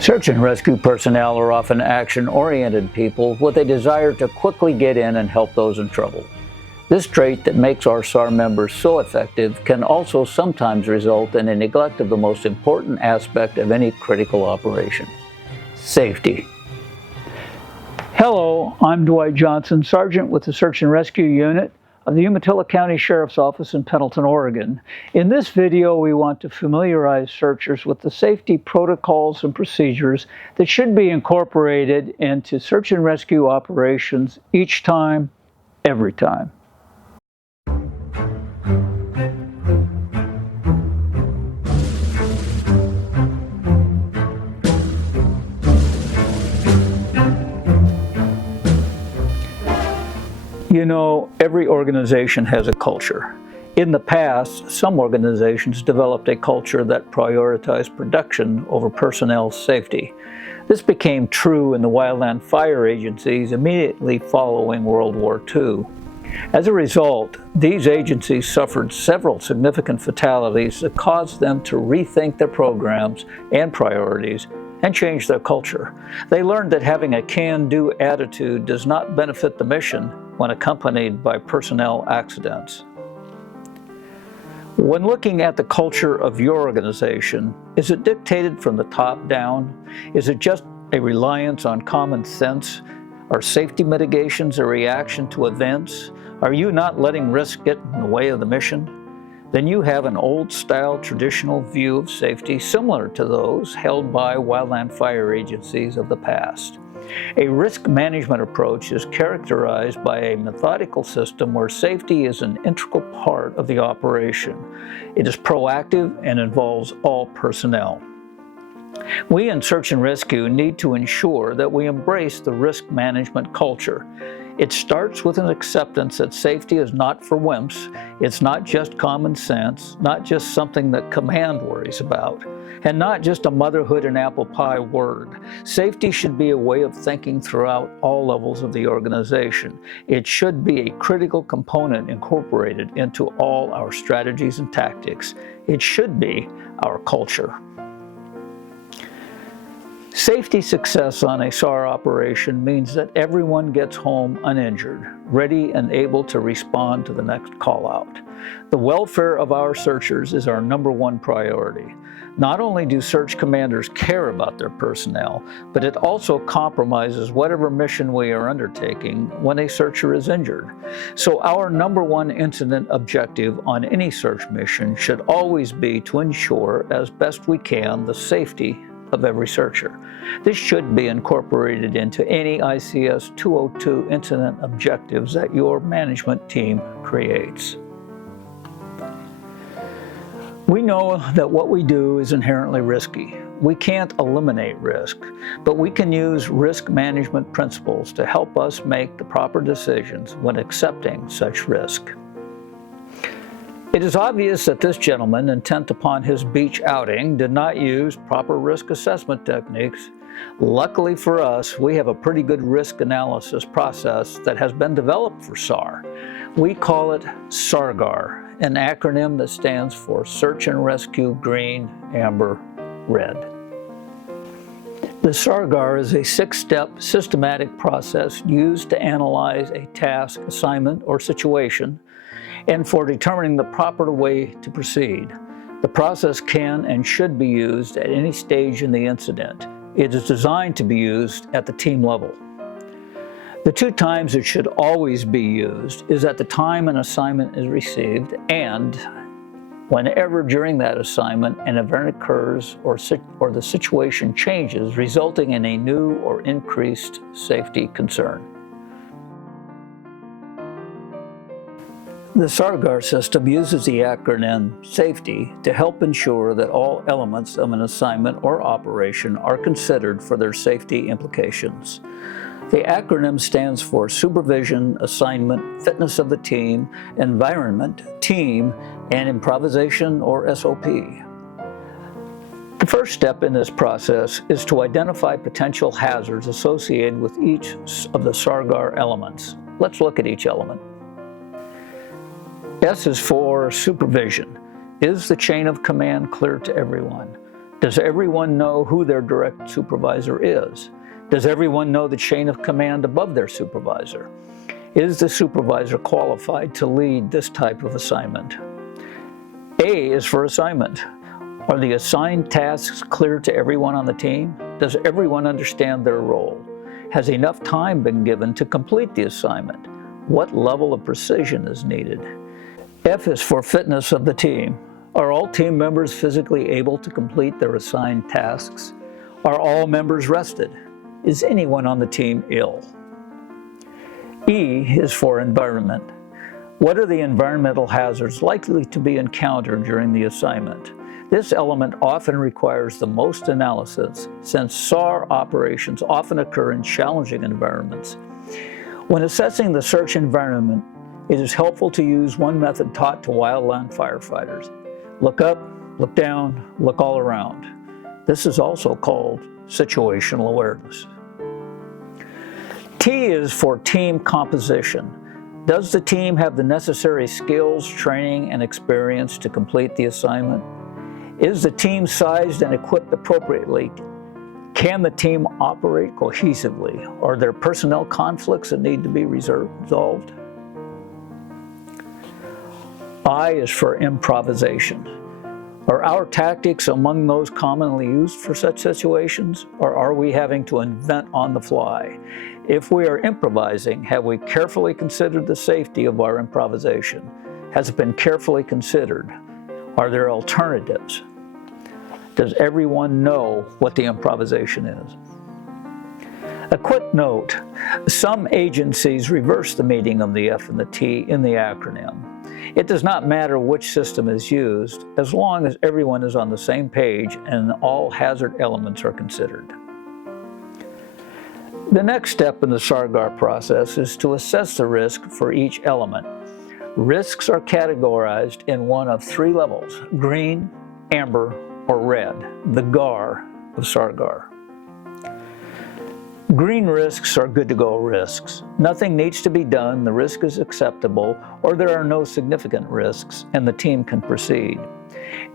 Search and rescue personnel are often action-oriented people with a desire to quickly get in and help those in trouble. This trait that makes our SAR members so effective can also sometimes result in a neglect of the most important aspect of any critical operation: safety. Hello, I'm Dwight Johnson, Sergeant with the Search and Rescue Unit of the Umatilla County Sheriff's Office in Pendleton, Oregon. In this video, we want to familiarize searchers with the safety protocols and procedures that should be incorporated into search and rescue operations each time, every time. You know, every organization has a culture. In the past, some organizations developed a culture that prioritized production over personnel safety. This became true in the wildland fire agencies immediately following World War II. As a result, these agencies suffered several significant fatalities that caused them to rethink their programs and priorities and change their culture. They learned that having a can-do attitude does not benefit the mission when accompanied by personnel accidents. When looking at the culture of your organization, is it dictated from the top down? Is it just a reliance on common sense? Are safety mitigations a reaction to events? Are you not letting risk get in the way of the mission? Then you have an old-style traditional view of safety similar to those held by wildland fire agencies of the past. A risk management approach is characterized by a methodical system where safety is an integral part of the operation. It is proactive and involves all personnel. We in Search and Rescue need to ensure that we embrace the risk management culture. It starts with an acceptance that safety is not for wimps. It's not just common sense, not just something that command worries about, and not just a motherhood and apple pie word. Safety should be a way of thinking throughout all levels of the organization. It should be a critical component incorporated into all our strategies and tactics. It should be our culture. Safety success on a SAR operation means that everyone gets home uninjured, ready and able to respond to the next call-out. The welfare of our searchers is our #1 priority. Not only do search commanders care about their personnel, but it also compromises whatever mission we are undertaking when a searcher is injured. So our #1 incident objective on any search mission should always be to ensure, as best we can, the safety of every searcher. This should be incorporated into any ICS 202 incident objectives that your management team creates. We know that what we do is inherently risky. We can't eliminate risk, but we can use risk management principles to help us make the proper decisions when accepting such risk. It is obvious that this gentleman, intent upon his beach outing, did not use proper risk assessment techniques. Luckily for us, we have a pretty good risk analysis process that has been developed for SAR. We call it SAR-GAR, an acronym that stands for Search and Rescue Green, Amber, Red. The SAR-GAR is a 6-step systematic process used to analyze a task, assignment, or situation, and for determining the proper way to proceed. The process can and should be used at any stage in the incident. It is designed to be used at the team level. The 2 times it should always be used is at the time an assignment is received and whenever during that assignment an event occurs or the situation changes, resulting in a new or increased safety concern. The SAR-GAR system uses the acronym SAFETY to help ensure that all elements of an assignment or operation are considered for their safety implications. The acronym stands for Supervision, Assignment, Fitness of the Team, Environment, Team, and Improvisation or SOP. The first step in this process is to identify potential hazards associated with each of the SAR-GAR elements. Let's look at each element. S is for supervision. Is the chain of command clear to everyone? Does everyone know who their direct supervisor is? Does everyone know the chain of command above their supervisor? Is the supervisor qualified to lead this type of assignment? A is for assignment. Are the assigned tasks clear to everyone on the team? Does everyone understand their role? Has enough time been given to complete the assignment? What level of precision is needed? F is for fitness of the team. Are all team members physically able to complete their assigned tasks? Are all members rested? Is anyone on the team ill? E is for environment. What are the environmental hazards likely to be encountered during the assignment? This element often requires the most analysis, since SAR operations often occur in challenging environments. When assessing the search environment, it is helpful to use one method taught to wildland firefighters. Look up, look down, look all around. This is also called situational awareness. T is for team composition. Does the team have the necessary skills, training, and experience to complete the assignment? Is the team sized and equipped appropriately? Can the team operate cohesively? Are there personnel conflicts that need to be resolved? I is for improvisation. Are our tactics among those commonly used for such situations, or are we having to invent on the fly? If we are improvising, have we carefully considered the safety of our improvisation? Has it been carefully considered? Are there alternatives? Does everyone know what the improvisation is? A quick note, some agencies reverse the meaning of the F and the T in the acronym. It does not matter which system is used, as long as everyone is on the same page and all hazard elements are considered. The next step in the SAR-GAR process is to assess the risk for each element. Risks are categorized in one of three levels: green, amber, or red, the GAR of SAR-GAR. Green risks are good-to-go risks. Nothing needs to be done, the risk is acceptable, or there are no significant risks, and the team can proceed.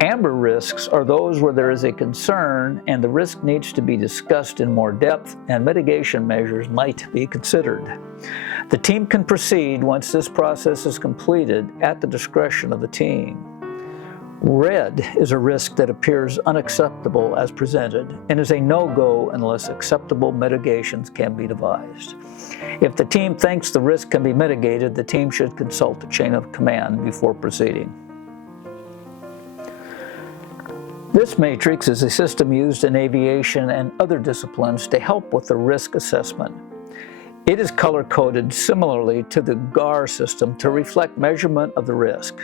Amber risks are those where there is a concern and the risk needs to be discussed in more depth and mitigation measures might be considered. The team can proceed once this process is completed at the discretion of the team. Red is a risk that appears unacceptable as presented and is a no-go unless acceptable mitigations can be devised. If the team thinks the risk can be mitigated, the team should consult the chain of command before proceeding. This matrix is a system used in aviation and other disciplines to help with the risk assessment. It is color-coded similarly to the GAR system to reflect measurement of the risk.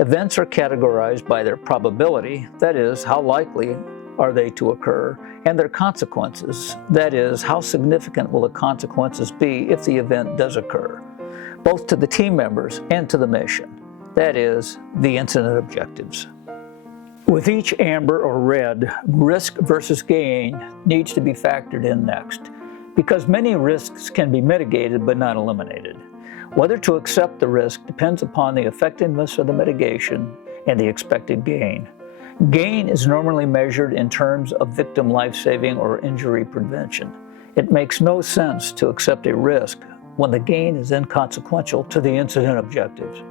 Events are categorized by their probability, that is, how likely are they to occur, and their consequences, that is, how significant will the consequences be if the event does occur, both to the team members and to the mission, that is, the incident objectives. With each amber or red, risk versus gain needs to be factored in next, because many risks can be mitigated but not eliminated. Whether to accept the risk depends upon the effectiveness of the mitigation and the expected gain. Gain is normally measured in terms of victim life-saving or injury prevention. It makes no sense to accept a risk when the gain is inconsequential to the incident objectives.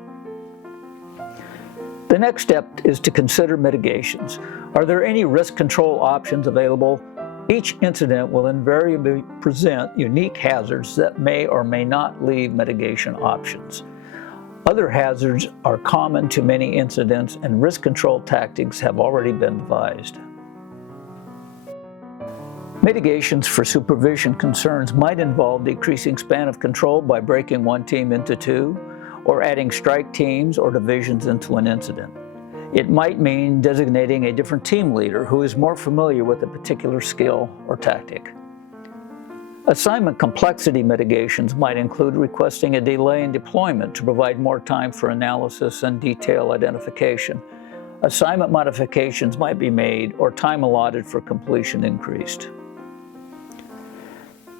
The next step is to consider mitigations. Are there any risk control options available? Each incident will invariably present unique hazards that may or may not leave mitigation options. Other hazards are common to many incidents and risk control tactics have already been devised. Mitigations for supervision concerns might involve decreasing span of control by breaking one team into two, or adding strike teams or divisions into an incident. It might mean designating a different team leader who is more familiar with a particular skill or tactic. Assignment complexity mitigations might include requesting a delay in deployment to provide more time for analysis and detail identification. Assignment modifications might be made or time allotted for completion increased.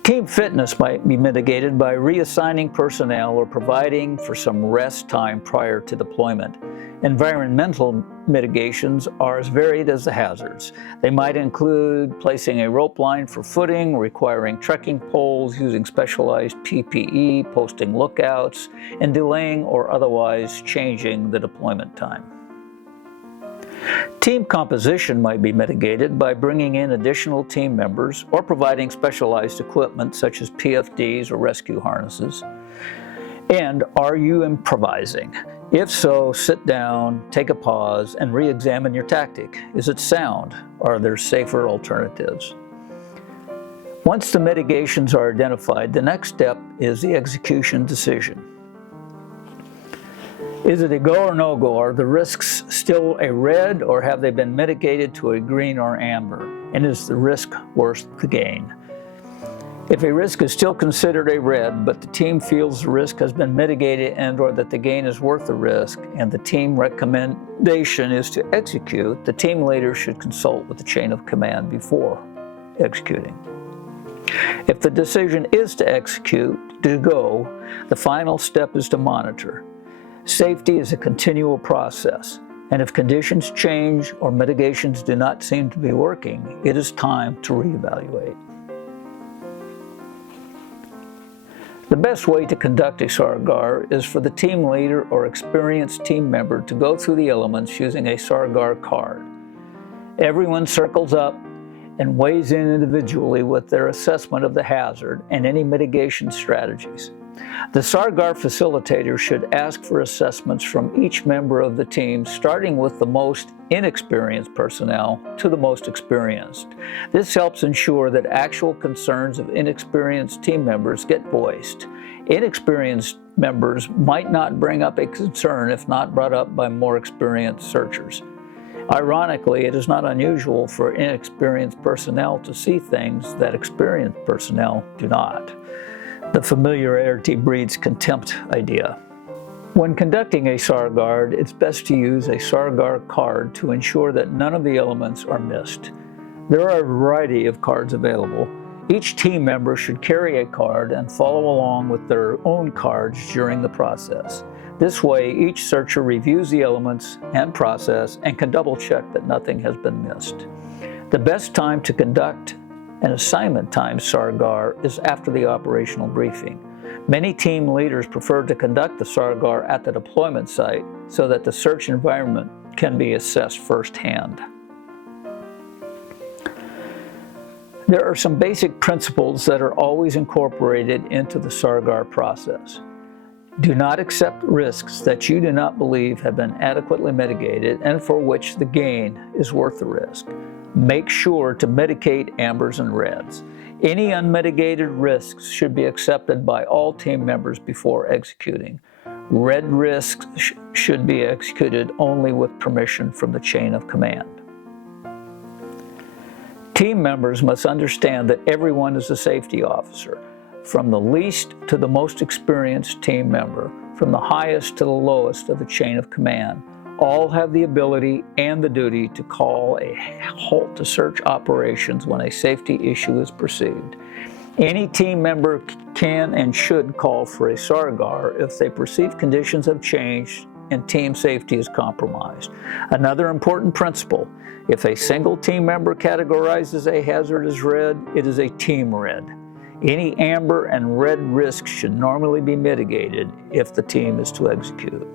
Team fitness might be mitigated by reassigning personnel or providing for some rest time prior to deployment. Environmental mitigations are as varied as the hazards. They might include placing a rope line for footing, requiring trekking poles, using specialized PPE, posting lookouts, and delaying or otherwise changing the deployment time. Team composition might be mitigated by bringing in additional team members or providing specialized equipment such as PFDs or rescue harnesses. And are you improvising? If so, sit down, take a pause, and re-examine your tactic. Is it sound? Are there safer alternatives? Once the mitigations are identified, the next step is the execution decision. Is it a go or no go? Are the risks still a red, or have they been mitigated to a green or amber? And is the risk worth the gain? If a risk is still considered a red, but the team feels the risk has been mitigated and or that the gain is worth the risk, and the team recommendation is to execute, the team leader should consult with the chain of command before executing. If the decision is to execute, to go, the final step is to monitor. Safety is a continual process, and if conditions change or mitigations do not seem to be working, it is time to reevaluate. The best way to conduct a SAR-GAR is for the team leader or experienced team member to go through the elements using a SAR-GAR card. Everyone circles up and weighs in individually with their assessment of the hazard and any mitigation strategies. The SAR-GAR facilitator should ask for assessments from each member of the team, starting with the most inexperienced personnel to the most experienced. This helps ensure that actual concerns of inexperienced team members get voiced. Inexperienced members might not bring up a concern if not brought up by more experienced searchers. Ironically, it is not unusual for inexperienced personnel to see things that experienced personnel do not. The familiarity breeds contempt idea. When conducting a SAR-GAR, it's best to use a SAR-GAR card to ensure that none of the elements are missed. There are a variety of cards available. Each team member should carry a card and follow along with their own cards during the process. This way, each searcher reviews the elements and process and can double-check that nothing has been missed. The best time to conduct an assignment time SAR-GAR is after the operational briefing. Many team leaders prefer to conduct the SAR-GAR at the deployment site so that the search environment can be assessed firsthand. There are some basic principles that are always incorporated into the SAR-GAR process. Do not accept risks that you do not believe have been adequately mitigated and for which the gain is worth the risk. Make sure to mitigate ambers and reds. Any unmitigated risks should be accepted by all team members before executing. Red risks should be executed only with permission from the chain of command. Team members must understand that everyone is a safety officer, from the least to the most experienced team member, from the highest to the lowest of the chain of command. All have the ability and the duty to call a halt to search operations when a safety issue is perceived. Any team member can and should call for a SAR-GAR if they perceive conditions have changed and team safety is compromised. Another important principle: if a single team member categorizes a hazard as red, it is a team red. Any amber and red risks should normally be mitigated if the team is to execute.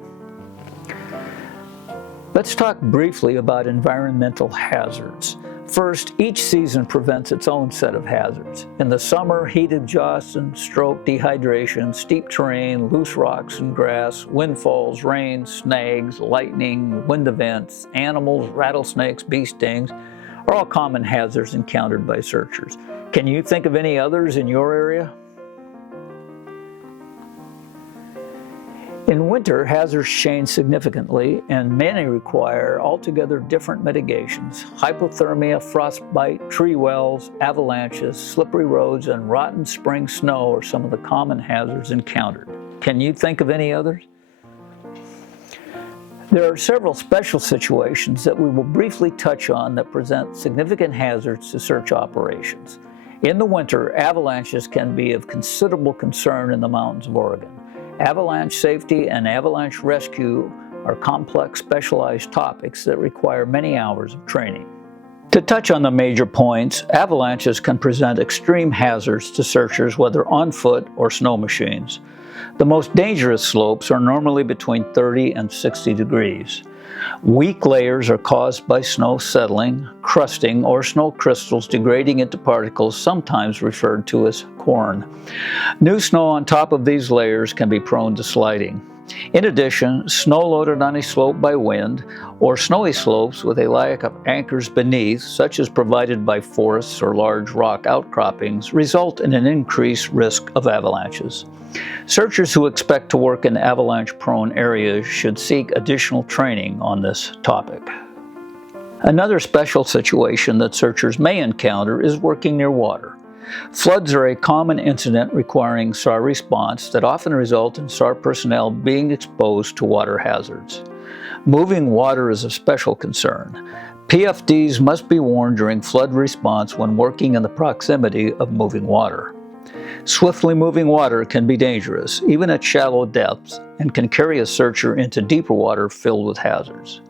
Let's talk briefly about environmental hazards. First, each season presents its own set of hazards. In the summer, heat exhaustion, stroke, dehydration, steep terrain, loose rocks and grass, windfalls, rain, snags, lightning, wind events, animals, rattlesnakes, bee stings are all common hazards encountered by searchers. Can you think of any others in your area? In winter, hazards change significantly, and many require altogether different mitigations. Hypothermia, frostbite, tree wells, avalanches, slippery roads, and rotten spring snow are some of the common hazards encountered. Can you think of any others? There are several special situations that we will briefly touch on that present significant hazards to search operations. In the winter, avalanches can be of considerable concern in the mountains of Oregon. Avalanche safety and avalanche rescue are complex, specialized topics that require many hours of training. To touch on the major points, avalanches can present extreme hazards to searchers whether on foot or snow machines. The most dangerous slopes are normally between 30 and 60 degrees. Weak layers are caused by snow settling, crusting, or snow crystals degrading into particles, sometimes referred to as corn. New snow on top of these layers can be prone to sliding. In addition, snow loaded on a slope by wind, or snowy slopes with a lack of anchors beneath, such as provided by forests or large rock outcroppings, result in an increased risk of avalanches. Searchers who expect to work in avalanche-prone areas should seek additional training on this topic. Another special situation that searchers may encounter is working near water. Floods are a common incident requiring SAR response that often result in SAR personnel being exposed to water hazards. Moving water is a special concern. PFDs must be worn during flood response when working in the proximity of moving water. Swiftly moving water can be dangerous, even at shallow depths, and can carry a searcher into deeper water filled with hazards.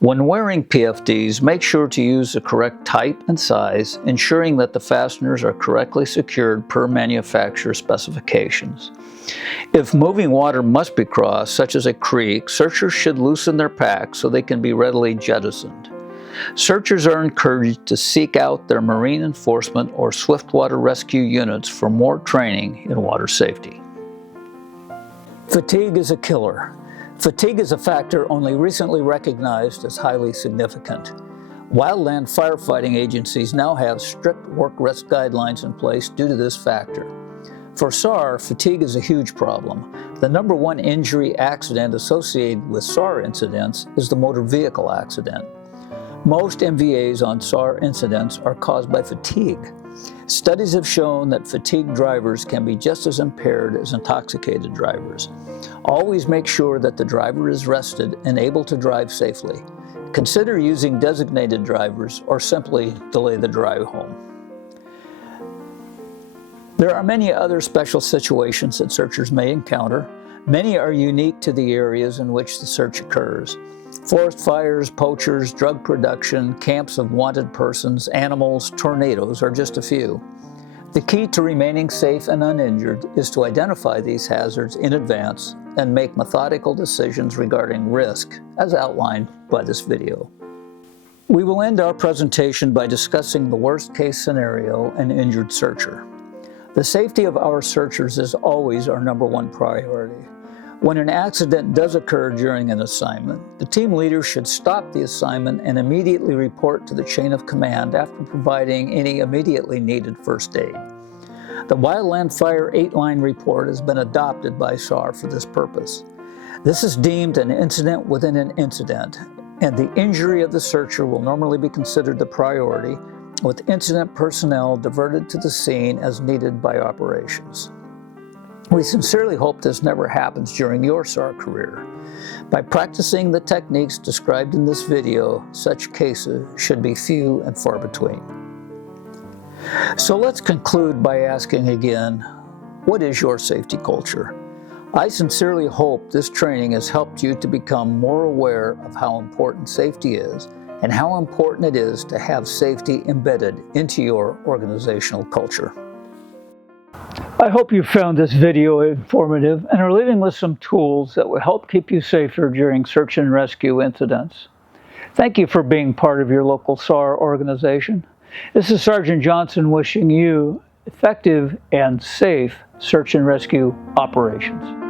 When wearing PFDs, make sure to use the correct type and size, ensuring that the fasteners are correctly secured per manufacturer specifications. If moving water must be crossed, such as a creek, searchers should loosen their packs so they can be readily jettisoned. Searchers are encouraged to seek out their marine enforcement or swiftwater rescue units for more training in water safety. Fatigue is a killer. Fatigue is a factor only recently recognized as highly significant. Wildland firefighting agencies now have strict work rest guidelines in place due to this factor. For SAR, fatigue is a huge problem. The number one injury accident associated with SAR incidents is the motor vehicle accident. Most MVAs on SAR incidents are caused by fatigue. Studies have shown that fatigued drivers can be just as impaired as intoxicated drivers. Always make sure that the driver is rested and able to drive safely. Consider using designated drivers or simply delay the drive home. There are many other special situations that searchers may encounter. Many are unique to the areas in which the search occurs. Forest fires, poachers, drug production, camps of wanted persons, animals, tornadoes are just a few. The key to remaining safe and uninjured is to identify these hazards in advance and make methodical decisions regarding risk, as outlined by this video. We will end our presentation by discussing the worst-case scenario and injured searcher. The safety of our searchers is always our number one priority. When an accident does occur during an assignment, the team leader should stop the assignment and immediately report to the chain of command after providing any immediately needed first aid. The Wildland Fire 8-line report has been adopted by SAR for this purpose. This is deemed an incident within an incident, and the injury of the searcher will normally be considered the priority, with incident personnel diverted to the scene as needed by operations. We sincerely hope this never happens during your SAR career. By practicing the techniques described in this video, such cases should be few and far between. So let's conclude by asking again, what is your safety culture? I sincerely hope this training has helped you to become more aware of how important safety is and how important it is to have safety embedded into your organizational culture. I hope you found this video informative and are leaving with some tools that will help keep you safer during search and rescue incidents. Thank you for being part of your local SAR organization. This is Sergeant Johnson wishing you effective and safe search and rescue operations.